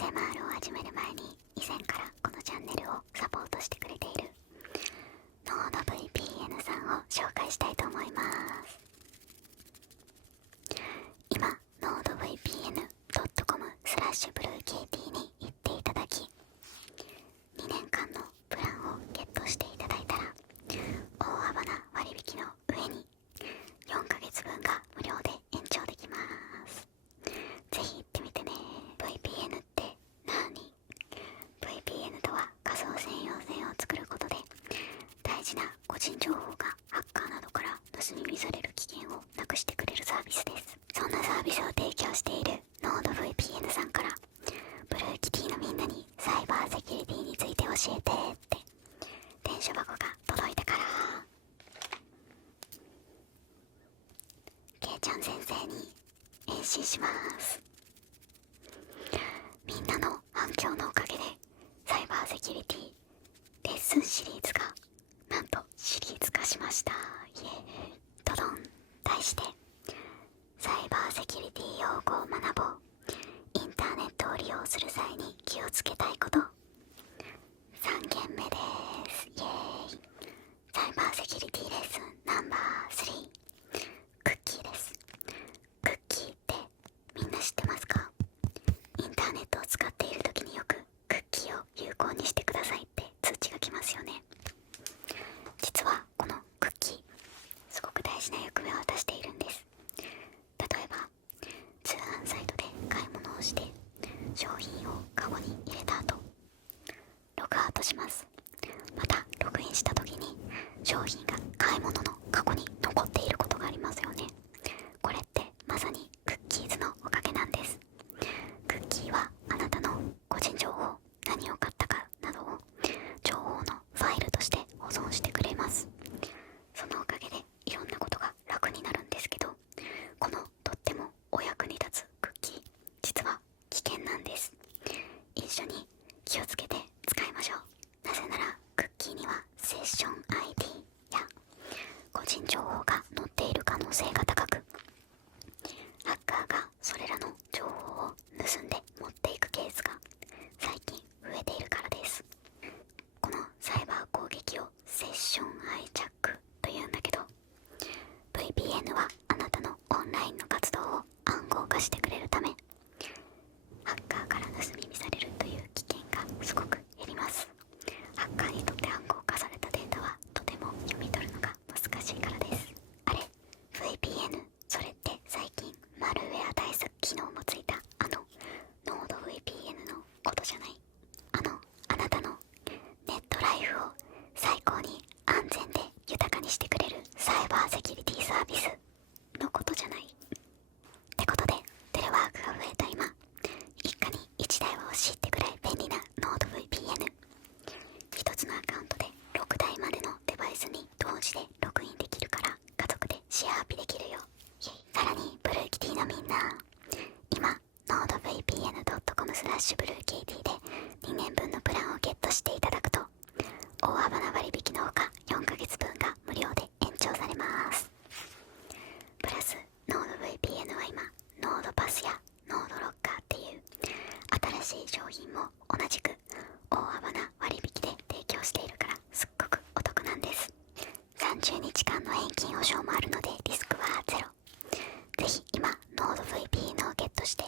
ASMR を始める前に以前からこのチャンネルをサポートしてくれているノード VPN さんを紹介したいと思います。今ノード VPN.com/blueKT に行っていただき2年間のプランをゲットしていただいたら大幅な割引の上に4ヶ月分が無料で延長できます。ぜひ行ってみてね。 VPN って何？ VPN とは仮想専用線を作ることで大事な個人情報がハッカーなどから盗み見される危険をなくしてくれるサービスです。そんなサービスを提供しているノード VPN さんからブルーキティのみんなにサイバーセキュリティについて教えてって電書箱が届いたから、けいちゃん先生に返信します。みんなの反響のおかげでサイバーセキュリティレッスンシリーズがなんとシリーズ化しました。イエーイ。ドドン。題してサイバーセキュリティ用語を学ぼう、インターネットを利用する際に気をつけたいこと。3件目です。イエーイ。サイバーセキュリティレッスンナンバー3、クッキーです。クッキーってみんな知ってますか？インターネットを使っている時によくクッキーを有効にしてくださいって通知が来ますよね。実はこのクッキーすごく大事な役目を果たしているんです。例えば通販サイトで買い物をして商品をカゴに入れた後ログアウトします。またログインした時に商品が買い物のカゴに残っていることがありますよね。これってまさにクッキーズのおかげなんです。クッキーはあなたの個人情報、何を買ったかなどを情報のファイルとして保存してくれます。そのおかげでいろんなことが楽になるんですけど、このとってもお役に立つクッキー実は危険なんです。一緒に気をつけて使いましょう。なぜならクッキーにはセッション ID や個人情報が載っている可能性が高く、ハッカーがそれらの情報を盗んで持っていくケースが最近増えているからです。このサイバー攻撃をセッションハイジャックというんだけど、 VPN はあなたのオンラインの活動を暗号化してくれるためハッカーから盗み見されるという危険がすごく減ります。ハッカーにとって暗号化されたデータはとても読み取るのが難しいからです。あれ VPN、 それって最近マルウェア対策機能もついたあのノード VPN のことじゃない？あなたのネットライフを最高に安全で豊かにしてくれるサイバーセキュリティサービスのことじゃない？ってことでテレワークが増えた今、一家に1台は欲しいってくらい便利なノード VPN。 一つのアカウントで6台までのデバイスに同時でログインできるから家族でシェアアピできるよ。さらにブルーキティのみんな、今ノード VPN.com/blueKT で2年分のプランをゲットしていただくと大幅な割引のほか4ヶ月分が無料で延長されます。プラスノード VPN は今ノードパスやノードロッカーっていう新しい商品も同じく大幅な割引で提供しているからすっごくお得なんです。30日間の返金保証もあるのでリスクはゼロ。ぜひ今ノード VPN をゲットして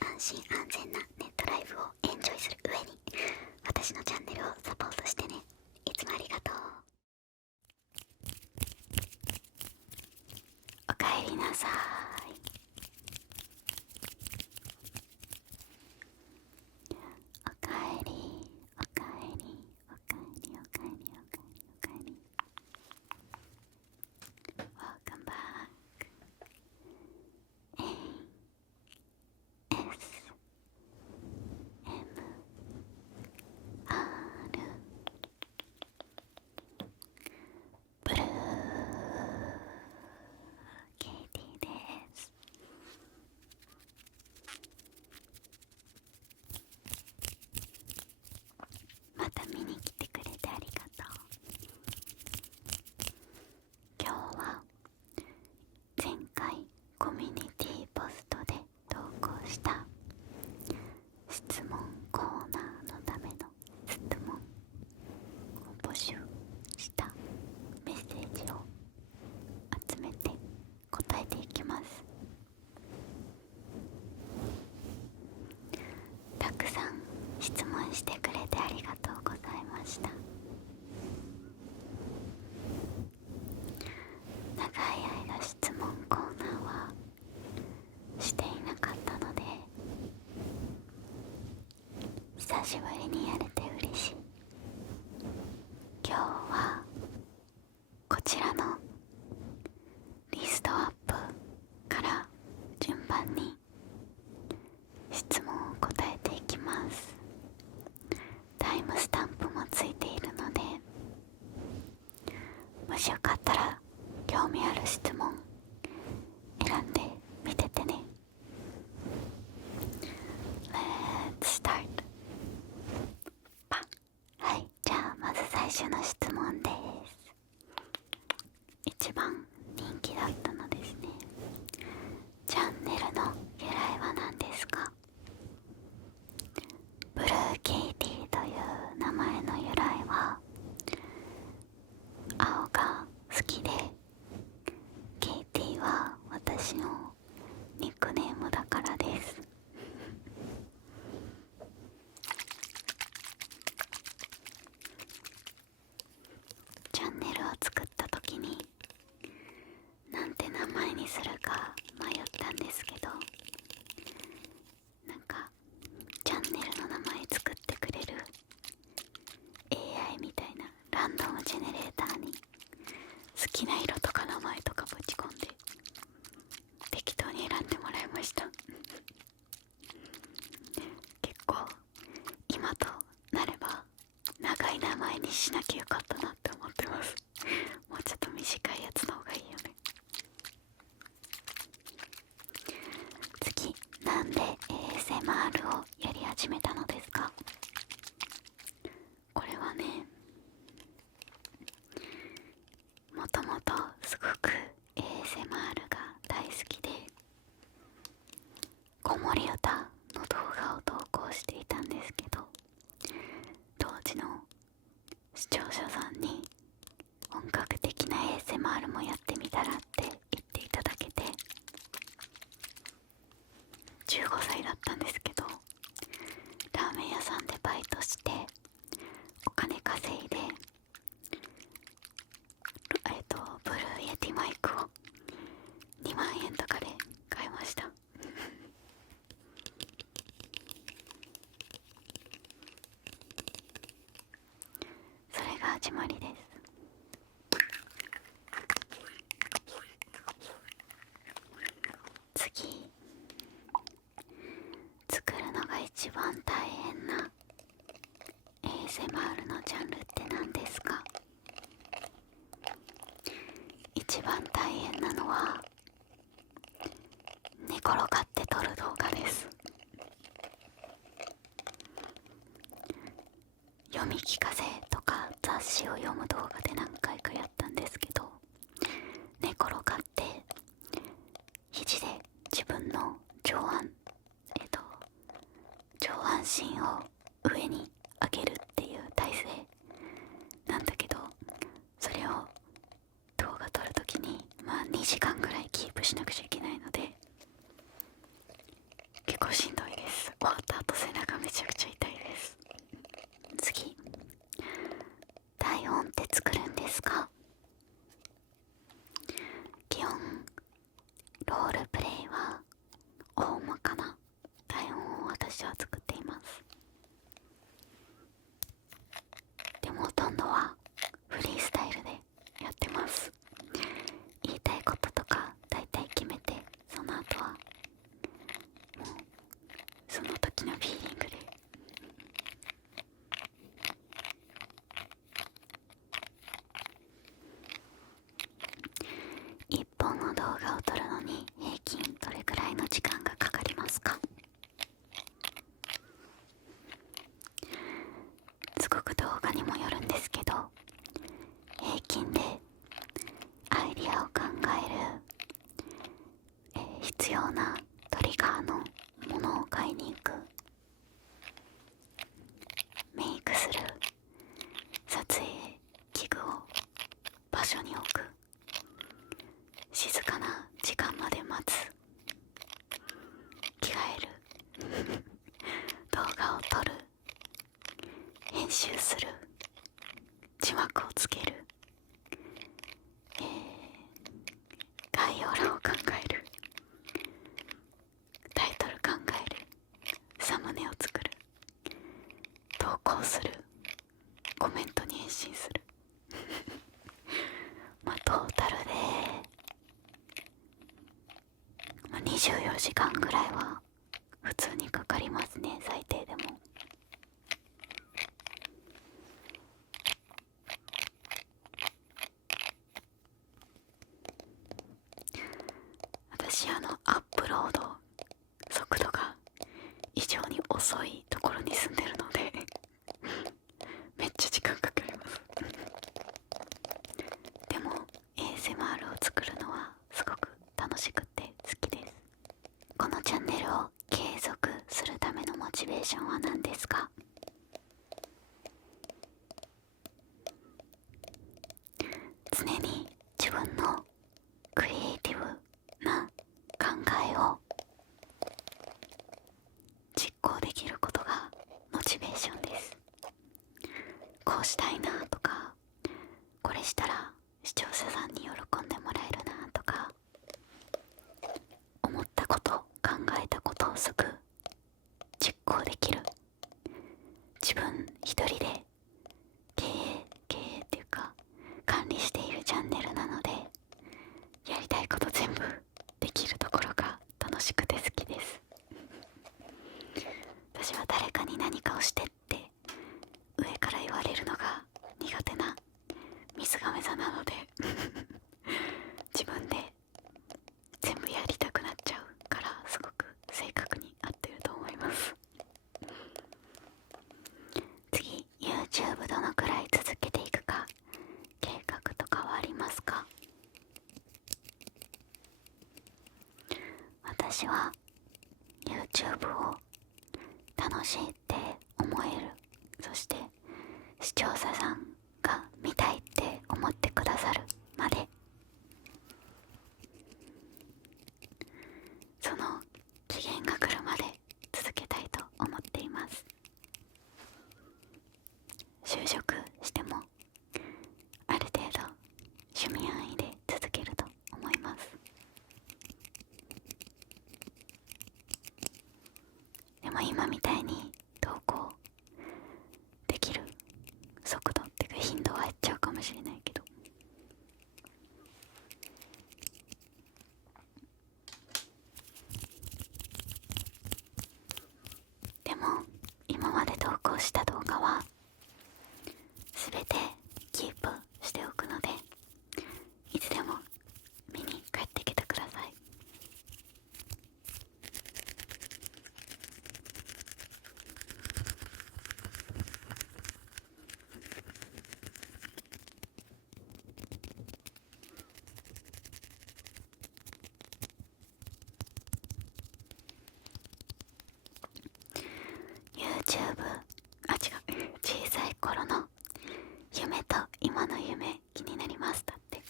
安心安全なネットライフをエンジョイする上に私のチャンネルをサポートしてね。いつもありがとう。おかえりなさい。おかえりおかえりおかえりおかえりおかえりおかえり。 Welcome back。 ASMR ブルーケイティでしぶりにやれて嬉しい。今日はこちらのリストアップから順番に質問を答えていきます。タイムスタンプもついているので、もしよかったら興味ある質問選んでみててね。 Let's start。 はい、じゃあまず最初の質問です。一番人気だったのですね。チャンネルの由来は何ですか？ブルーケイティという名前の由来は、青が好きでケイティは私のニックネームだからです。チャンネルを作った時になんて名前にするか迷ったんですけど、なんかチャンネルの名前作ってくれる AI みたいなランダムジェネレーターに好きな色とか名前とかぶち込んで適当に選んでもらいました。結構今となれば長い名前にしなきゃよかったなって思ってます。もうちょっと短いやつの方がいいよね。次、なんで ASMR をやり始めたのですか？これはね、もともとすごく ASMR が大好きで、子守歌の動画を投稿していたんですけど、当時の視聴者さんに本格的な ASMR もやってみたらって言っていただけて、15歳だったんですけど、ラーメン屋さんでバイトしてお金稼いでブルーイエティマイクを2万円とかで買いました。それが始まりです。次、作るのが一番大変な ASMR のジャンルって何ですか？一番大変なのは寝転がって撮る動画です。読み聞かせとか雑誌を読む動画で何回かやったんですけど、寝転がって肘で自分の上半身を上に上げるっていう体勢なんだけど、それを動画撮るときに2時間ぐらいキープしなくちゃいけないので、結構しんどいです。終わった後背中めちゃくちゃ痛いです。次、台本って作るんですか？基本ロールプレイは大まかな台本を私は作っています。でもほとんどはフリースタイルでやってます。言いたいこととか大体決めて時間ぐらいは普通にかかりますね、最低でも。私アップロード速度が異常に遅いところに住んでるのでめっちゃ時間かかります。でも ASMR を作るのはすごく楽しくて好きです。このチャンネルを継続するためのモチベーションは何ですか？常に自分のクリエイティブな考えを実行できることがモチベーションです。こうしたいなとか、これしたら視聴者さんに喜んでもらえるなとか、思ったこと考えたことをすぐ実行できる、自分一人で経営っていうか管理しているチャンネルなので、やりたいこと全部できるところが楽しくて好きです。私は誰かに何かをしてって上から言われるのが苦手な水亀座なので自分で全部やりたくなっちゃうから、すごく正確に合ってると思います。次、 YouTube どのくらい続けていくか計画とかはありますか？私は YouTube を楽しいって思える、そして視聴者さんが見たいって思ってくださるまで、その期限が来るまで続けたいと思っています。就職してもある程度趣味範囲で続けると思います。でも今みたいに投稿できる速度っていうか頻度は減っちゃうかもしれないけど、でも今まで投稿した動画はすべてキープしておくので、いつでも見に帰ってきてください。YouTube、小さい頃の夢と今の夢気になります。だって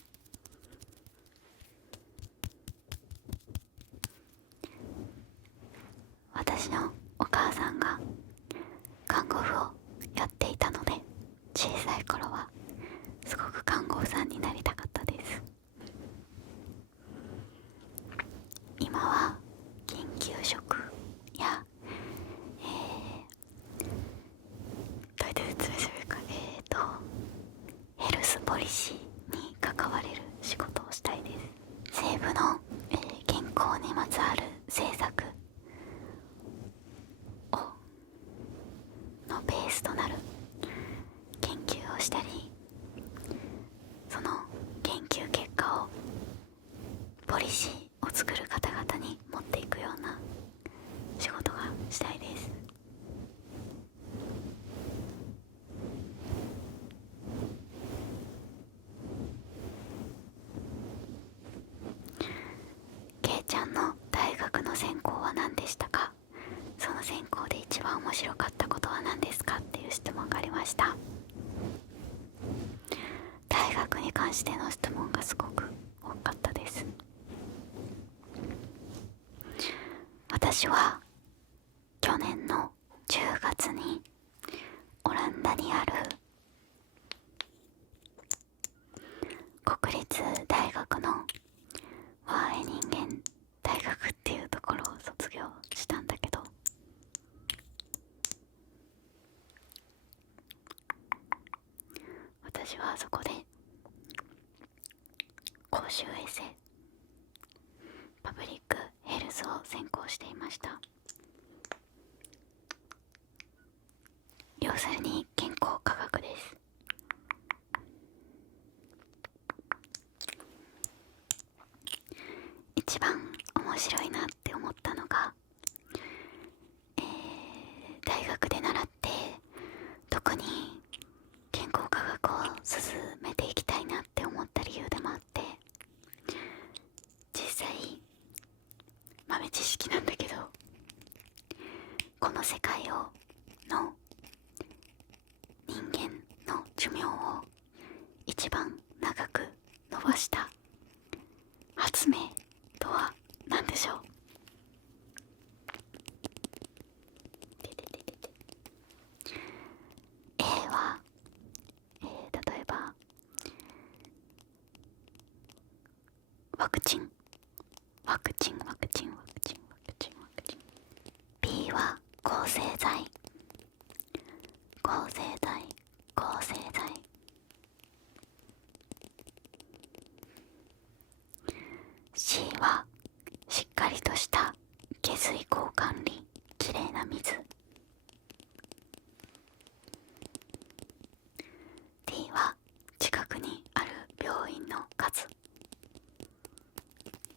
私のお母さんが看護婦をやっていたので、小さい頃はすごく看護婦さんになりたかったです。今は研究職やどうやって説明するか、ヘルスポリシーに関われる仕事をしたいです。西部の、健康にまつわる政策のベースとなる研究をしたり、その研究結果をポリシーを作る方々に持っていくような仕事がしたいです。けいちゃんの大学の専攻は何でしたか？その専攻で一番面白かったことは何ですかっていう質問がありました。大学に関しての質問がすごく多かったです。私は去年の10月にオランダにある国立大学のワーエニンゲン大学っていうところを卒業したんだけど、私はそこで公衆衛生、パブリックヘルススを専攻していました。要するに健康科学です。一番面白いなって思ったのが、大学で習って特に健康科学を進めていきたいなって思った理由でもあって、実際豆知識なんだけど、この世界の人間の寿命を一番長く伸ばした発明とは何でしょう。A は、例えばワクチン。 B は抗生剤。C はしっかりとした下水溝管理、きれいな水。 D は近くにある病院の数、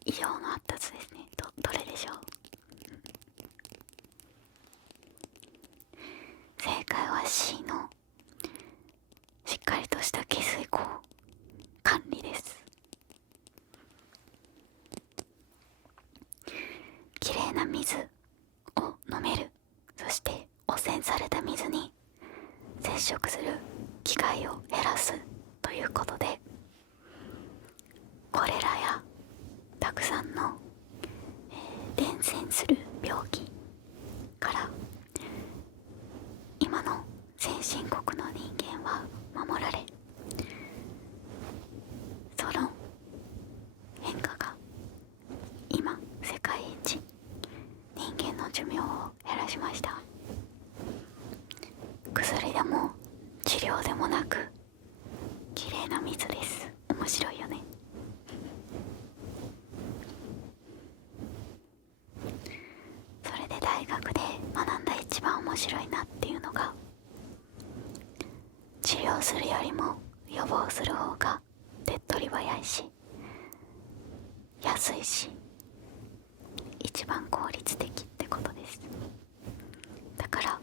医療の発達ですね。どれでしょう。正解は C のしっかりとした下水溝管理です。きれいな水を飲める、そして汚染された水に接触する機会を減らすということで、コレラやたくさんの、伝染する病気から今の先進国の人間は守られ、その変化が今世界一人間の寿命を減らしました。薬でも治療でもなくきれいな水です。面白いよね。それで大学で学んだ一番面白いなっていうのが、治療するよりも予防する方が手っ取り早いし安いし一番効率的ってことです。だから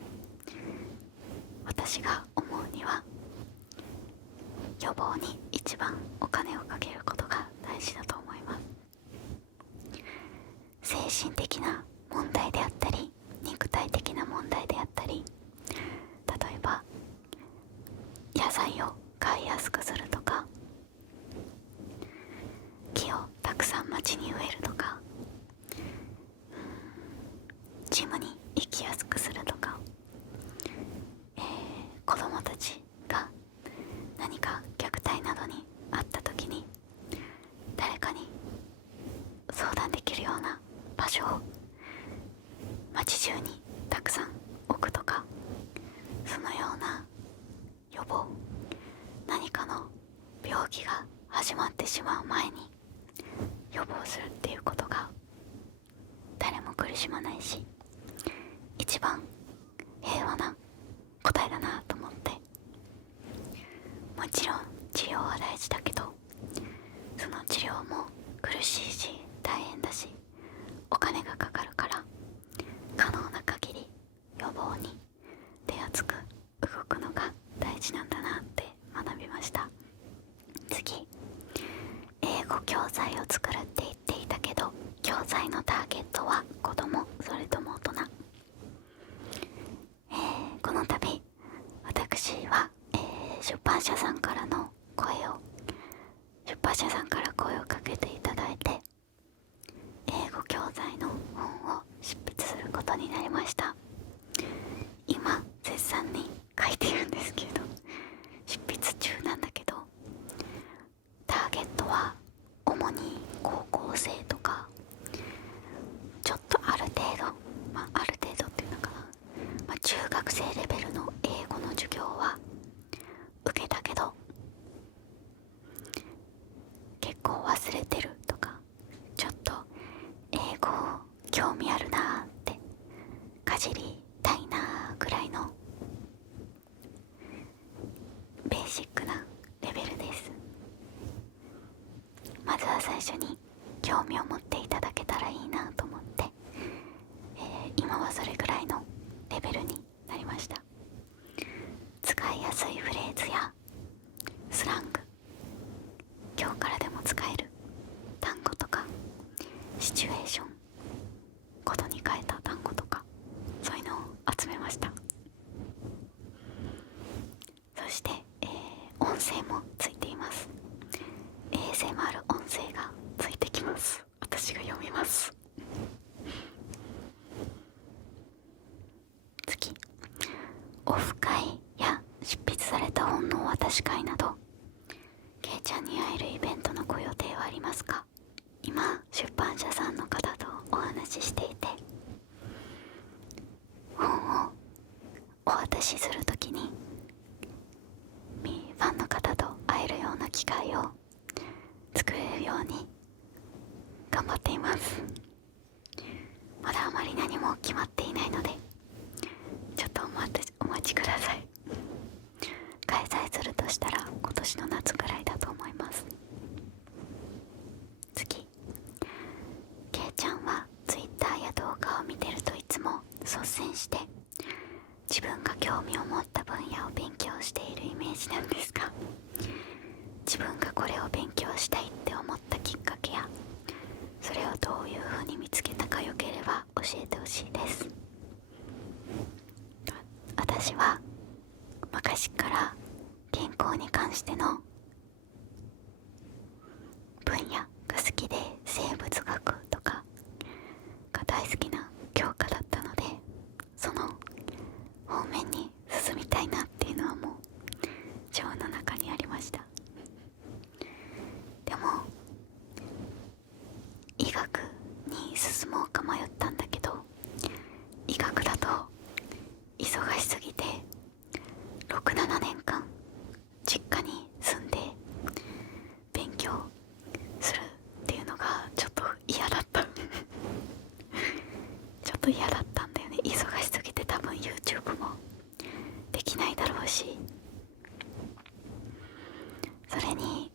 私が思うには、予防に一番お金をかけることが大事だと思います。精神的な問題であったり、肉体的な問題であったり、例えば野菜を買いやすくするとか、木をたくさん街に植えるとか、ジムに行きやすくするとか、子供たちが何か虐待などにあった時に誰かに相談できるような場所を街中にたくさん置くとか、そのような予防、何かの病気が始まってしまう前に予防するっていうことが誰も苦しまないし、一番平和な答えだなと思って。もちろん治療は大事だけど、その治療も苦しいし大変だしお金がかかるから、可能な限り予防に手厚く動くのが大事なんだなって学びました。次、英語教材を作るって言っていたけど、教材のターゲットは子供それとも大人。この度私は、出版社さんから声をかけていただいて、英語教材の本を執筆することになりました。今絶賛に書いているんですけど、執筆中なんだけど、ターゲットは主に高校生とか、ちょっとある程度っていうのかな、中学生レベルの英語の授業は受けたけど結構忘れてるとか、ちょっと英語を最初に興味を持っていただけたらいいなと思って、今はそれぐらいのレベルになりました。使いやすいフレーズやスラング、今日からでも使える単語とか、シチュエーションごとに変えた単語とか、そういうのを集めました。そして、音声もついています。 ASMR 音声がついてきます。私が読みます。次、オフ会や執筆された本のお渡し会など、けいちゃんに会えるイベントのご予定はありますか？今出版社さんの方とお話ししていて、本をお渡しするときにファンの方と会えるような機会を作れるように頑張っています。まだあまり何も決まっていないので、ちょっとお待ちください。開催するとしたら今年の夏ぐらいだと思います。次、けいちゃんは Twitter や動画を見てるといつも率先して自分が興味を持った分野を勉強しているイメージなんですが、自分がこれを勉強したいって思ったきっかけや、それをどういうふうに見つけたかよければ教えてほしいです。私は昔から健康に関しての分野が好きで、生物学とかが大好きな教科だったので、その方面に進みたいなっていうのはもう自分の中にありました。でも医学に進もうか迷ったんだけど、医学だと忙しすぎて 6,7 年間実家に住んで勉強するっていうのがちょっと嫌だったちょっと嫌だったんだよね。忙しすぎて多分 YouTube もできないだろうし、それに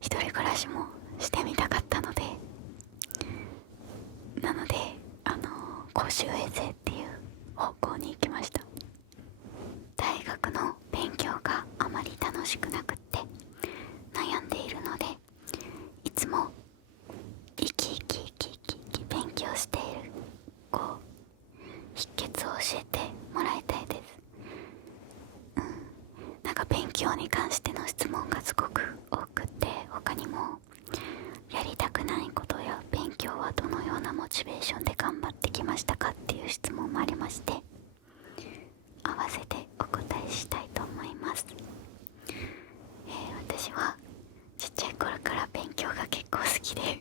一人暮らしもしてみたかったので、公衆衛生っていう方向に行きました。大学の勉強があまり楽しくなくって悩んでいるので、いつも生き勉強している秘訣を教えてもらいたいです。なんか勉強に関しての質問がすごく多くって、他にもやりたくないことや勉強はどのようなモチベーションで頑張ってきましたかっていう質問もありまして、合わせてお答えしたいと思います。私はちっちゃい頃から勉強が結構好きで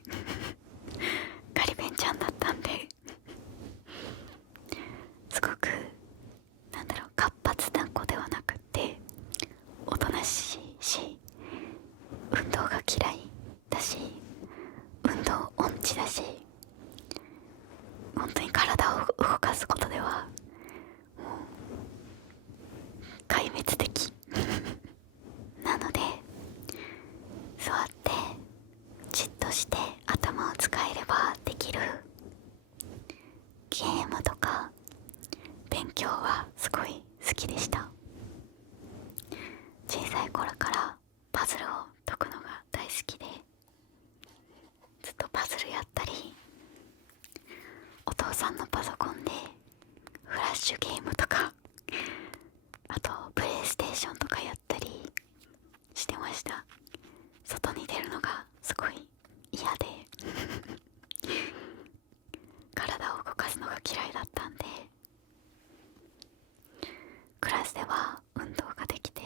ガリ勉ちゃんだったんで、すごく活発な子ではなくっておとなしいし、運動が嫌いだし、運動音痴だし、本当に体を動かすことではもう壊滅的なので、座ってじっとして頭を使えればできるゲームとか勉強はすごい好きでした。小さい頃からパズルを解くのが大好きで、ずっとパズルやったり、お父さんのパソコンでフラッシュゲームとか、あとプレイステーションとかやったりしてました。外に出るのがすごい嫌で体を動かすのが嫌いだったんで、クラスでは運動ができて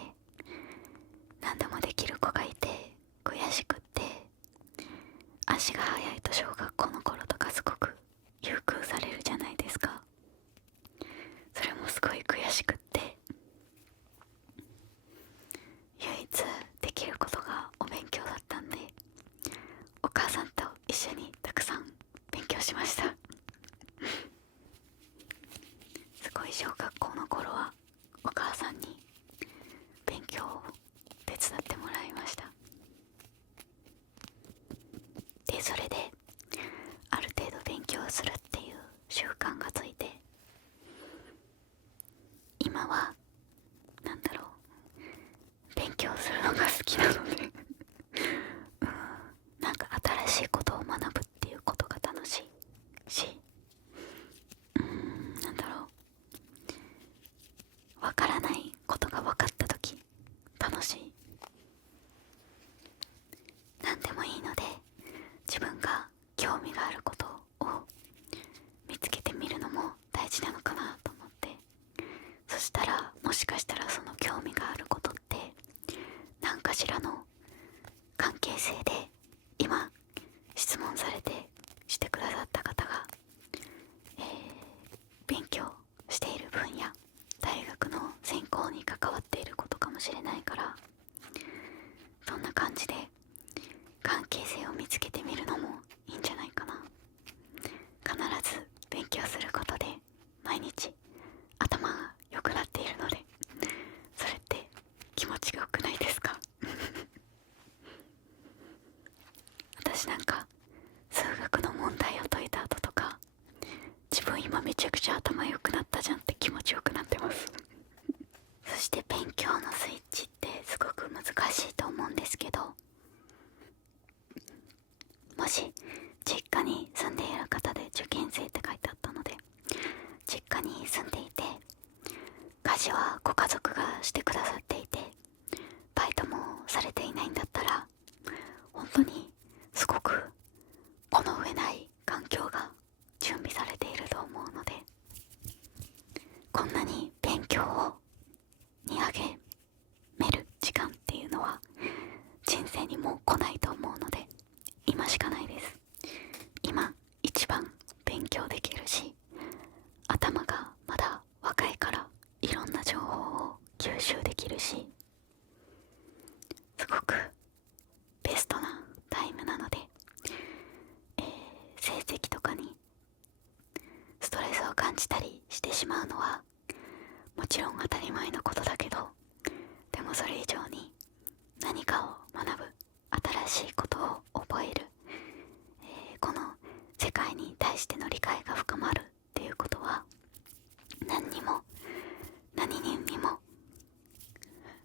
何でもできる子がいて悔しくって、足が速いと小学校の頃とかすごく優遇されるじゃないですか。それもすごい生で今質問されてしてくださった方が、勉強している分野、大学の専攻に関わっていることかもしれないから、そんな感じで関係性を見つけてみるのもいいんじゃないかな。必ず勉強することで毎日頭が良くなっているので、それって気持ちが良くないですか？私なんか数学の問題を解いた後とか、自分今めちゃくちゃ頭良くなったじゃんって気持ちよくなってますそして勉強のスイッチってすごく難しいと思うんですけど、もし実家に住んでいる方で、受験生って書いてあったので実家に住んでいて、家事はご家族がしてくださっていて、バイトもされていないんだったら、本当にすごくこの上ない環境が準備されていると思うので、こんなに勉強をに励める時間っていうのは人生にもう来ないと思うので、今しかないです。今一番勉強できるし、頭がまだ若いからいろんな情報を吸収できるし、すごくベストなタイムなので、成績とかにストレスを感じたりしてしまうのはもちろん当たり前のことだけど、でもそれ以上に何かを学ぶ、新しいことを覚える、この世界に対しての理解が深まるっていうことは、何にも何にも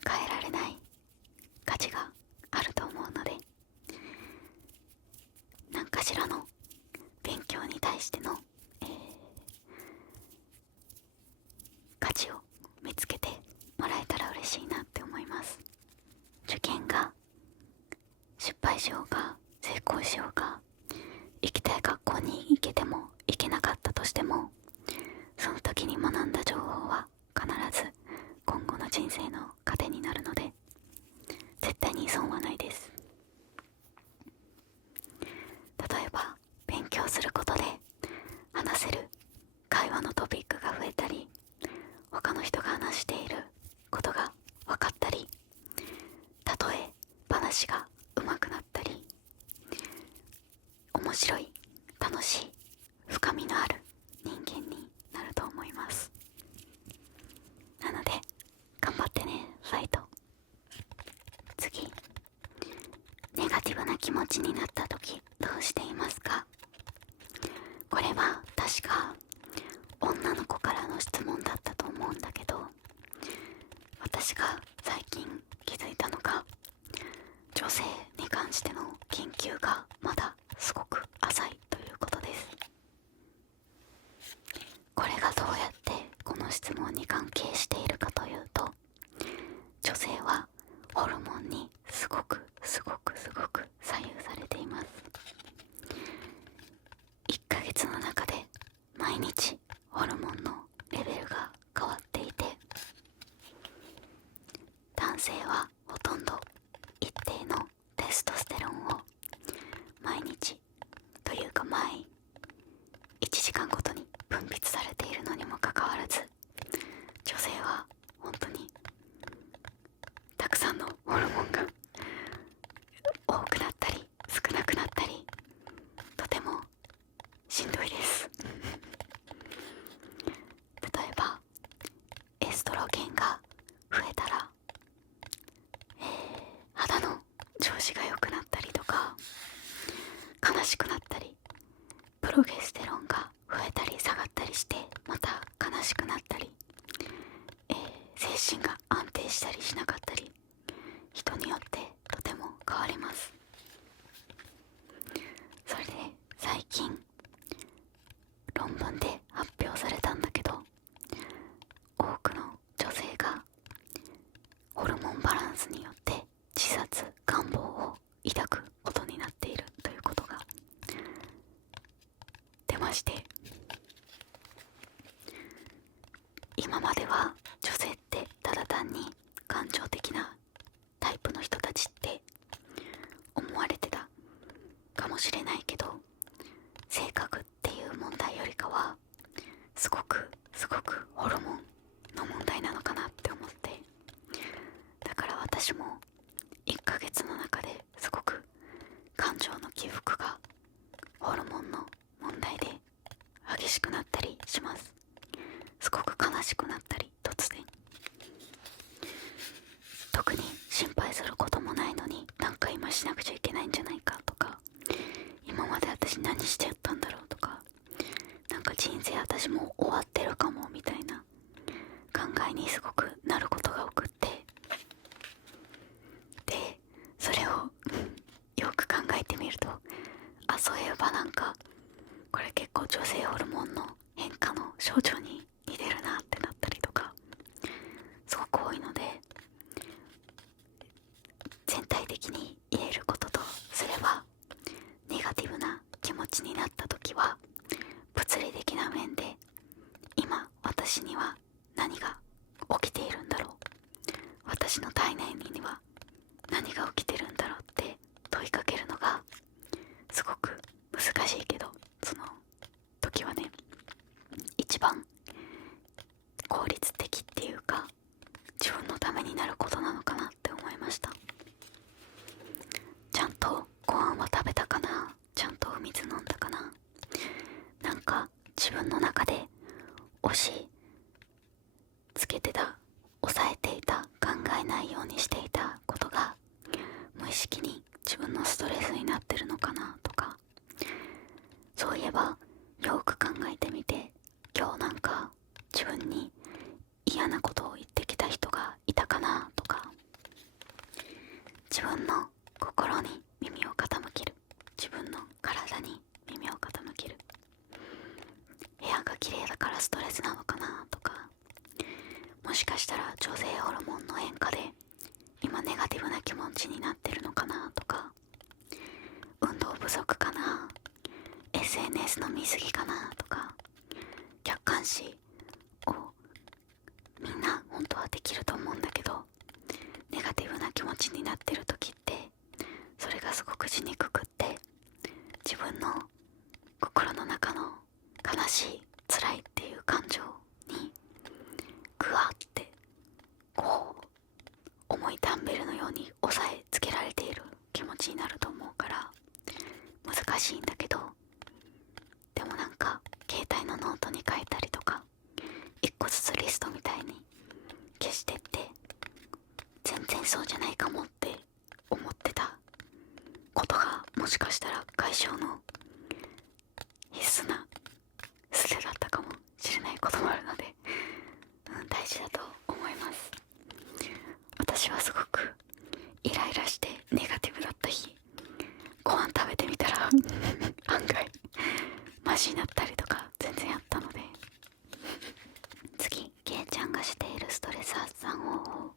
変えられない価値があると思うので、何かしらの勉強に対しての、価値を見つけてもらえたら嬉しいなって思います。受験が失敗しようが成功しようが、行きたい学校に行けても行けなかったとしても、その時に学んだ情報は必ず今後の人生の糧になるので、絶対に損はないです。例えば勉強することで話せる会話のトピックが増えたり、他の人が話していることが分かったり、例え話が上手くなったり、面白い、楽しい、深みのある人間になると思います。なので頑張ってね、ファイト。次、ネガティブな気持ちになった時どうしていますか？これは確か女の子からの質問だったと思うんだけど、私が最近気づいたのが、女性に関しての研究がまだすごく浅いということです。これがどうやってこの質問に関係しているかというと、女性はホルモンにすごく左右されています。1ヶ月の中で毎日ホルモンのレベルが変わっていて、男性はほとんど一定のテストステロンを毎日というか毎1時間ごとに分泌されているのにもかかわらず、女性は本当にたくさんのホルモンが多くなったり少なくなったり、とてもしんどいです例えばエストロゲンが増えたら、肌の調子が良くなったりとか、悲しくなったり、プロゲステロンが増えたり下がったりしてまた悲しくなったり、精神が安定したりしなかったり、人によってとても変わります。それで最近論文で発表されたんだけど、多くの女性がホルモンバランスによって自殺願望を抱くことになっているということが出まして、今までは女性ってただ単に感情的なタイプの人たちって思われしなくちゃいけないんじゃないかとか、今まで私何してやったんだろうとか、なんか人生私もう終わってるかもみたいな考えにすごくなることが多くって、でそれをよく考えてみると、そういえばなんかこれ結構女性ホルモンの変化の症状に似てるなってなったりとかすごく多いので、全体的に言えることとすれば、ネガティブな気持ちになった時は物理的な面で今私には何が起きているんだろう、私の体内には何が起きてるんだろうって問いかけるのがすごく難しいけど、その時はね一番効率的っていうか自分のためになることなのかなって思いました。ちゃんとご飯は食べたかな、ちゃんとお水飲んだかな、なんか自分の中で押しつけてた、抑えていた、考えないようにしていたことが無意識に自分のストレスになってるのかなとか、そういえばよく考えてみて、今日なんか自分に嫌なことを言ってきた人がいたかなとか、自分の心に耳を傾ける、自分の体に耳を傾ける、部屋が綺麗だからストレスなのかなとか、もしかしたら女性ホルモンの変化で今ネガティブな気持ちになってるのかなとか、運動不足かな、 SNS の見過ぎかなとか、客観視をみんな本当はできると思うんだけど、ネガティブな気持ちになってる時ってそれがすごくしにくくって、自分の心の中の悲しい辛いっていう感情にグワってこう重いダンベルのように押さえつけられている気持ちになると思うから難しいんだけど、でもなんか携帯のノートに書いたりとか一個ずつリストみたいに消してって、全然そうじゃないかもって思ってたことがもしかしたら解消の必須な術だったかもしれないこともあるので、大事だと思います。私はすごくイライラしてネガティブだった日、ご飯食べてみたら案外マシになったりとか全然あったので、次、ケイちゃんがしているストレス発散方法、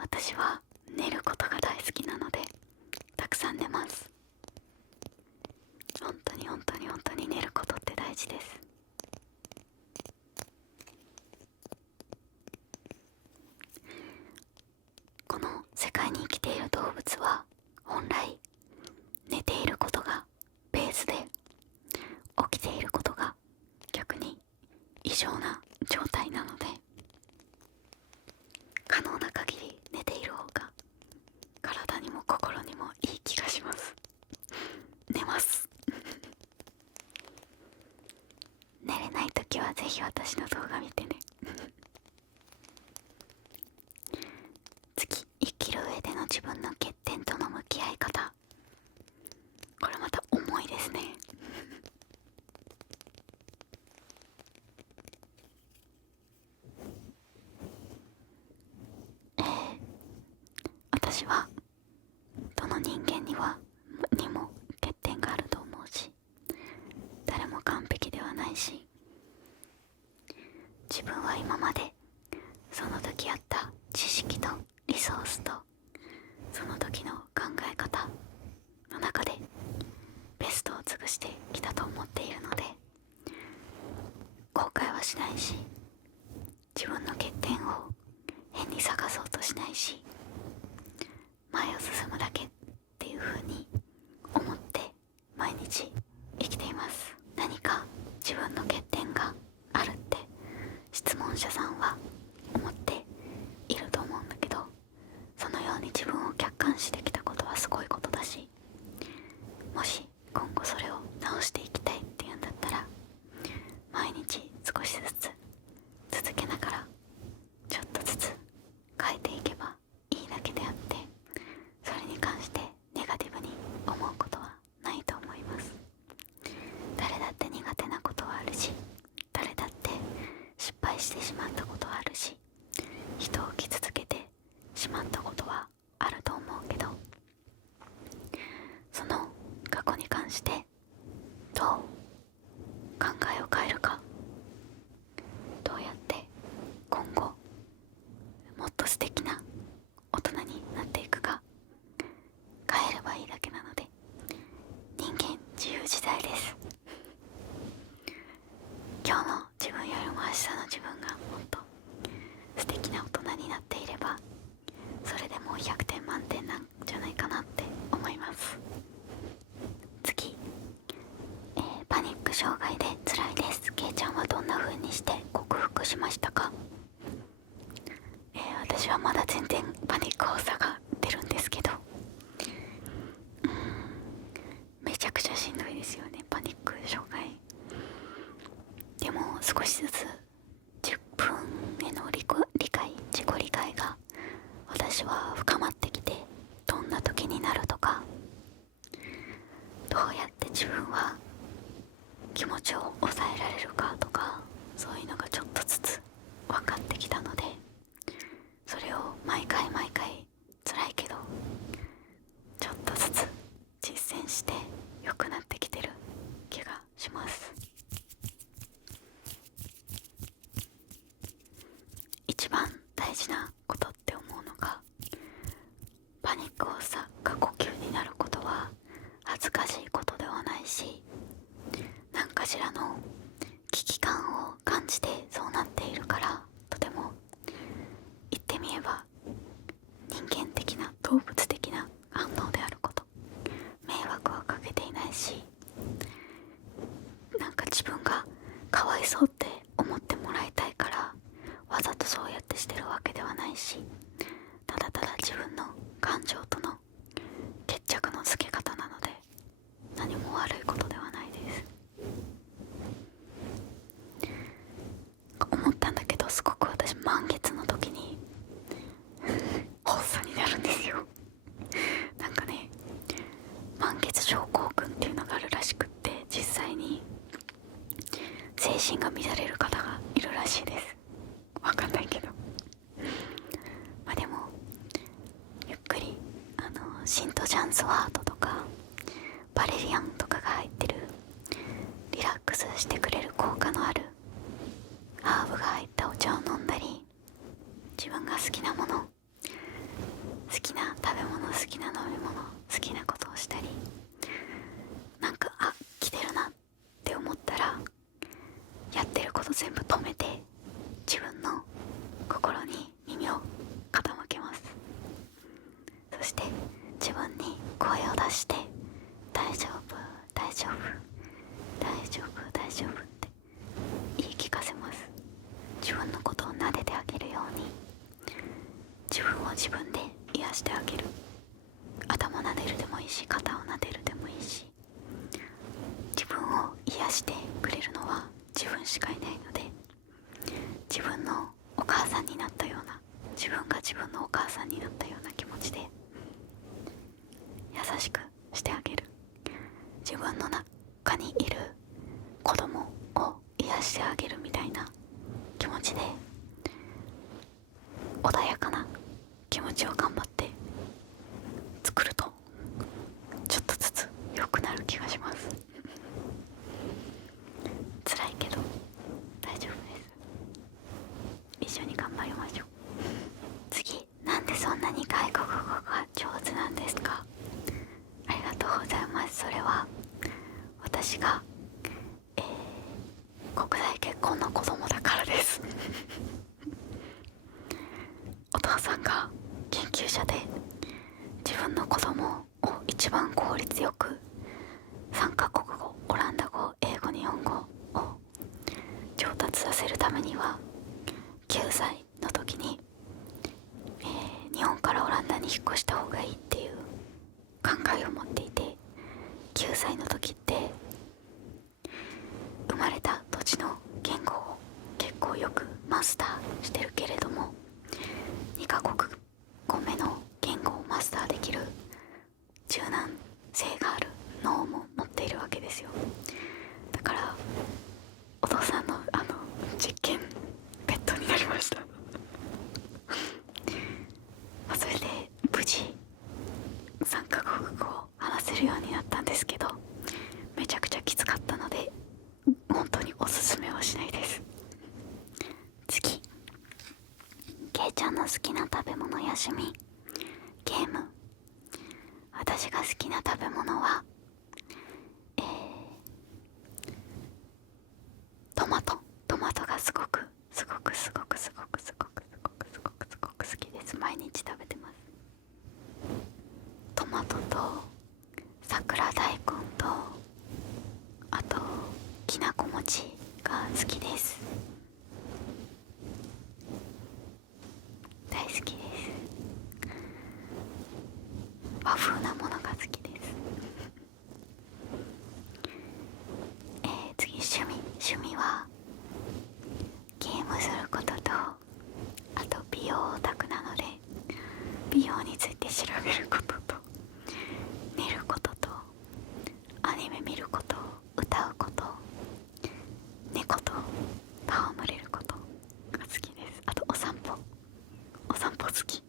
私は寝ることが大好きなのでたくさん寝ます。本当に本当に本当に寝ることって大事です。この世界に生きている動物は本来寝ていることがベースで、起きていることが逆に異常な状態なので、可能な限り寝ている方が体にも心にもいい気がします。寝ます寝れないときはぜひ私の動画見てね次、生きる上での自分の欠点との向き合い方、これまた重いですね私はどの人間にも欠点があると思うし、誰も完璧ではないし、自分は今までその時あった知識とリソースとその時の考え方の中でベストを尽くしてきたと思っているので、後悔はしないし、自分の欠点を変に探そうとしないし、前を進むだけっていう風に思って毎日生きています。何か自分の欠点があるって質問者さんは思っていると思うんだけど、そのように自分を客観視できたことはすごいことだし、もし今後それを直していきたいっていうんだったら毎日少しずつしてどう考えを変えるか、どうやって今後もっと素敵な大人になっていくか変えればいいだけなので、人間自由自在です。今日の自分よりも明日の自分がもっと素敵な大人になっていれば、それでもう100点満点なんじゃないかなって思います。次、パニック障害で辛いです。けいちゃんはどんな風にして克服しましたか？私はまだ全然パニック発作が出るんですけど、めちゃくちゃしんどいですよね、パニック障害。でも少しずつ10分への自己理解が私は深まってきて、どんな時になるとか、どうやって自分は気持ちを抑えられるかとか、そういうのがちょっとずつ分かってきたので、それを毎回辛いけどちょっとずつ実践して良くなってきてる気がします。一番大事なことって思うのが、パニック発作が呼吸になることは恥ずかしいことではないし、何かしらの危機感を感じてそうなっているから、とても言ってみれば人間的な動物的な反応であること。迷惑はかけていないし、なんか自分がかわいそうって思ってもらいたいからわざとそうやってしてるわけではないし、ただただ自分の感情との決着のつけ方なので、何も悪いことではないです。思ったんだけど、すごく私満月の時に発作になるんですよ。なんかね、満月症候群っていうのがあるらしくって、実際に精神が乱れる方がいるらしいです。わかんないけど、まあでもゆっくりシントジャンスワートとかバレリアンとかが入ってるリラックスしてくれる効果のあるハーブが入ったお茶を飲んだり、自分が好きなもの、好きな食べ物、好きな飲み物、好きなことをしたり、なんか来てるなって思ったらやってること全部止めて自分の心に耳を傾けます。そして自分に声を出して、大丈夫大丈夫大丈夫大丈夫って言い聞かせます。自分のことを撫でてあげるように、自分を自分で癒してあげる。頭撫でるでもいいし、肩を撫でるでもいいし、自分を癒してくれるのは自分しかいないので、自分のお母さんになったような、自分が自分のお母さんになったような気持ちで優しくしてあげる。自分の中にいる子供を癒してあげるみたいな気持ちで、穏やかな気持ちを頑張って作るとちょっとずつ良くなる気がします。辛いけど大丈夫です。一緒に頑張りましょう。次、なんでそんなに外国語が上手なんですか？ありがとうございます。それは私が、国際結婚の子供だからですお父さんが研究者で、自分の子供を一番効率よく3カ国語、オランダ語、英語、日本語を上達させるためには9歳の時に、日本からオランダに引っ越した方がいいっていう考えを持っていて、9歳の時って生まれた土地の言語を結構よくマスターしてるけれども、2カ国語目の言語をマスターできる柔軟性がある脳も持っているわけですよ。だからお父さんの実験ペットになりましたそれで無事3カ国語を話せるようになったんですけど、好きな食べ物はトマトがすごく好きです。毎日食べてます。トマトと桜大根とあときなこ餅が好きです。大好きです。和風なものが好きです。次、趣味はゲームすることと、あと美容オタクなので美容について調べることと、寝ることと、アニメ見ること、歌うこと、猫と戯れることが好きです。あとお散歩好き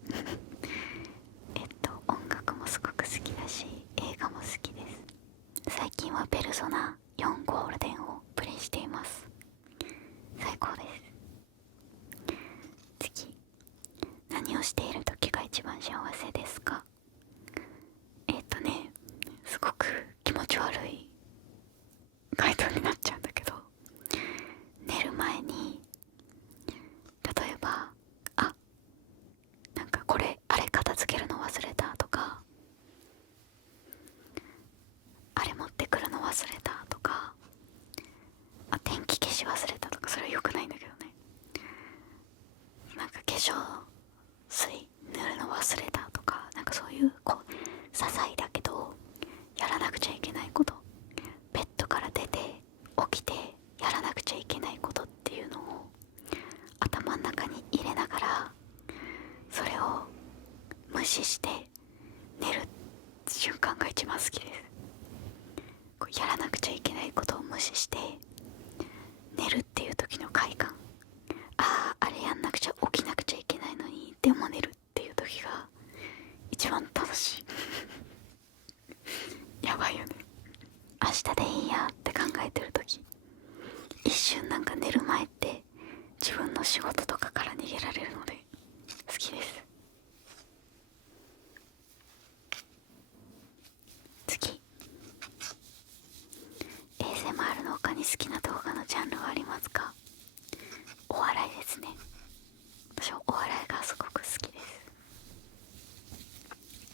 音楽もすごく好きだし、映画も好きです。最近はペルソナ4ゴールデンをプレイしています。最高です。次、何をしている時が一番幸せですか？すごく気持ち悪い回答になっちゃうんだけど、寝る前に例えばなんかあれ片付けるの忘れたとか、あれ持ってくるの忘れたとか、電気消し忘れたとか、それは良くないんだけどね。なんか化粧水塗るの忘れたとか、なんかそういう些細だけどやらなくちゃいけないこと、ベッドから出て起きてやらなくちゃいけないことっていうのを頭の中に入れながら、それを無視して寝る瞬間が一番好きです。やらなくちゃいけないことを無視して寝るっていう時の快感、あれやんなくちゃ、起きなくちゃいけないのにでも寝るっていう時が一番楽しいやばいよね。明日でいいやって考えてる時、一瞬なんか寝る前って自分の仕事とかから逃げられるので好きです。次、 ASMR の他に好きな動画のジャンルはありますか？お笑いですね。私はお笑いがすごく好きです。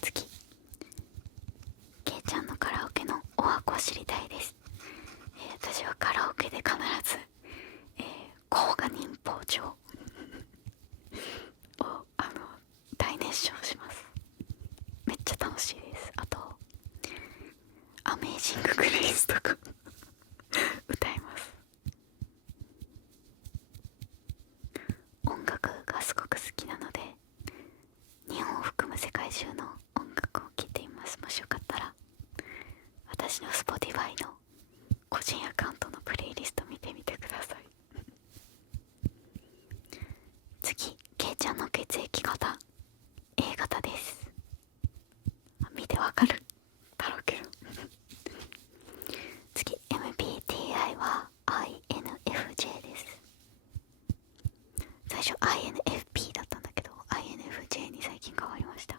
次、けいちゃんのカラオケのお箱知りたいです。私はカラオケで必ず、甲賀忍法帳を大熱唱します。めっちゃ楽しいです。あとアメージンググレイスとか歌います。音楽がすごく好きなので、日本を含む世界中の音楽を聴いています。もしよかったら私の Spotify の個人アカウントのプレイリスト見てみてください。次、けいちゃんの血液型 A 型です。見てわかるだろうけど次、 MBTI は INFJ です。最初 INFP だったんだけど INFJ に最近変わりました。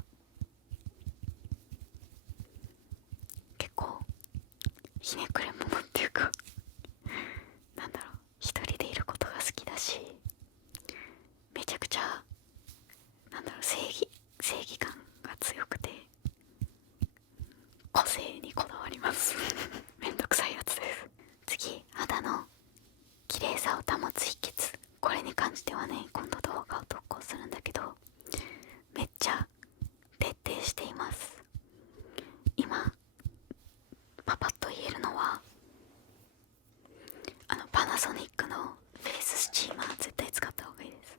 結構ひねくれ者っていうかなんだろう、一人でいることが好きだし、めちゃくちゃ正義感が強くて個性にこだわりますめんどくさいやつです。次、肌の綺麗さを保つ秘訣、これに関してはね、今度動画を投稿するんだけど、めっちゃ徹底しています。今パパッと言えるのはパナソニックのフェイススチーマー、絶対使った方がいいです。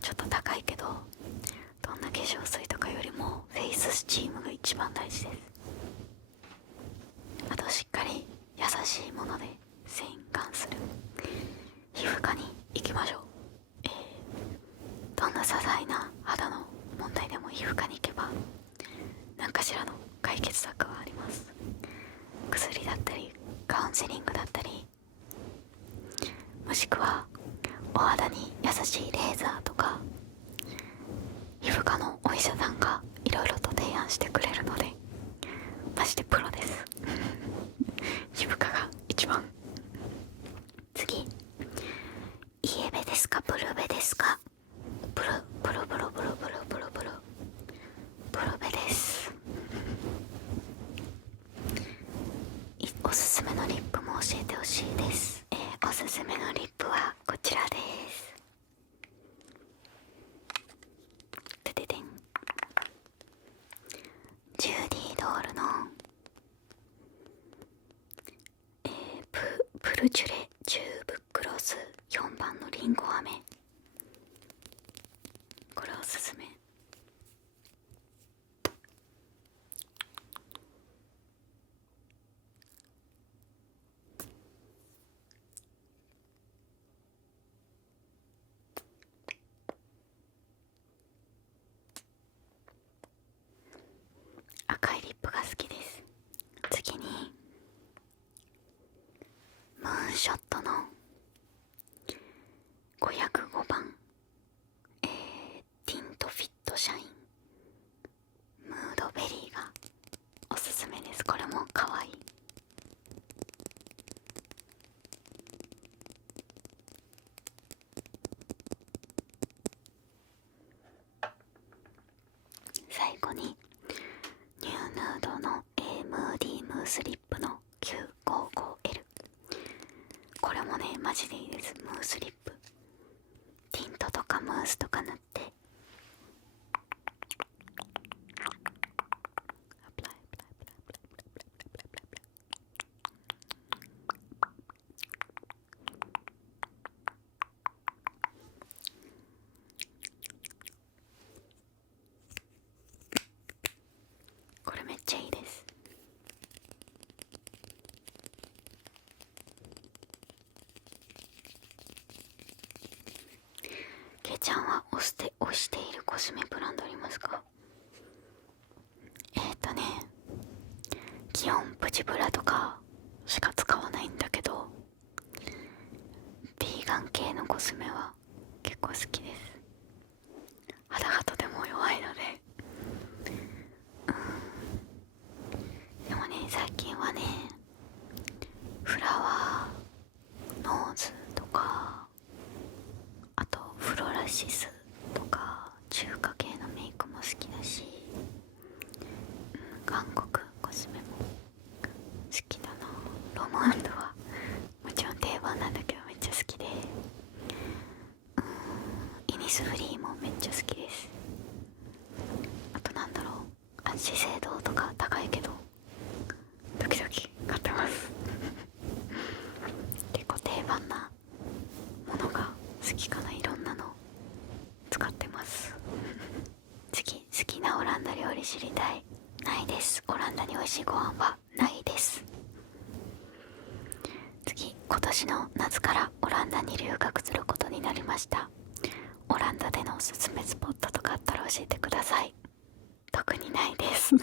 ちょっと高いけどどんな化粧水とかよりもフェイススチームが一番大事です。あとしっかり優しいもので洗顔する、皮膚科に行きましょう。どんな些細な肌の問題でも皮膚科に行けば何かしらの解決策はあります。薬だったりカウンセリングだったり、もしくはお肌に優しいレーザーとか、皮膚科のお医者さんがいろいろと提案してくれるので、ジでプロです皮膚科が一番。次、イエベですかブルベですか。ブルベです。おすすめのリップも教えてほしいです。おすすめのリップはこちらです。てててん、ジューディ・ドールの、プルジュレチューブクロス4番のリンゴ飴、これおすすめ。赤いリップが好きです。次にムーンショットの505番、ティントフィットシャインムードベリーがおすすめです。これもかわいい。最後にニューヌードの、ムーディームースリップの 955L、 これもねマジでいいです。ムースリップ、ティントとかムースとか塗ってこれめっちゃいいです。けいちゃんは推しているコスメブランドありますか？基本プチブラとかしか使わないんだけど、ビーガン系のコスメは結構好きです。肌がとても弱いので、でもね最近はねフラワーノーズとか、あとフロラシスとか中華系のメイクも好きだし、韓国コスメも好きだな。ロムアンドはもちろん定番なんだけどめっちゃ好きで、イニスフリーもめっちゃ好きです。あとなんだろう、資生堂とか高いけど時々買ってます結構定番なものが好きかな。いろんなの使ってます次、好きなオランダ料理知りたい。ないです。オランダに美味しいご飯はないです。次、今年の夏からオランダに留学することになりました。オランダでのおすすめスポットとかあったら教えてください。特にないです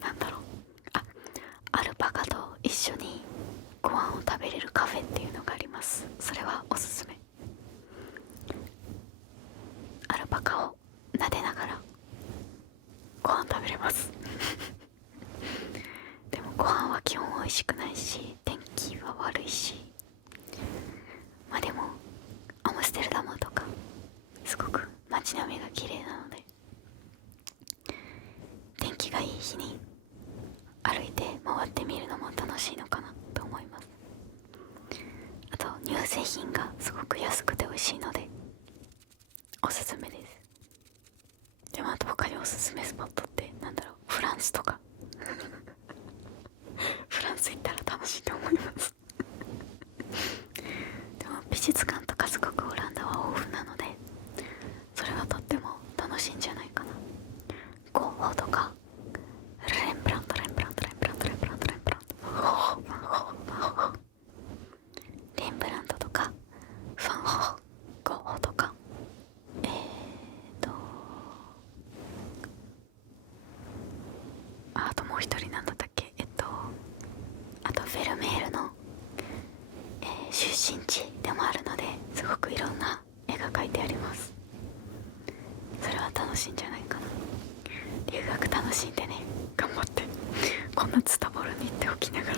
なんだろう、アルパカと一緒にご飯を食べれるカフェっていうのがあります。それはおすすめ。アルパカを撫でながらご飯食べれますでもご飯は基本美味しくないし、天気は悪いし、まあでもアムステルダムとかすごく街並みが綺麗なので、天気がいい日に歩いて回ってみるのも楽しいのかなと思います。あと乳製品がすごく安くて美味しいのでおすすめです。でもあと他におすすめスポットってなんだろう、フランスとかフランス行ったら楽しいと思いますでも美術館とかすごくオランダは豊富なので、それはとっても楽しいんじゃないかな。ゴッホとかレンブラントレンブラントレンブラントレンブラントレンブラントレンブラントとかファンホー、ゴッホとかあともう一人なんだったっけ、あとフェルメールの、出身地でもあるので、すごくいろんな絵が描いてあります。それは楽しいんじゃないかな。留学楽しんでね、こんなツタボロに行っておきながら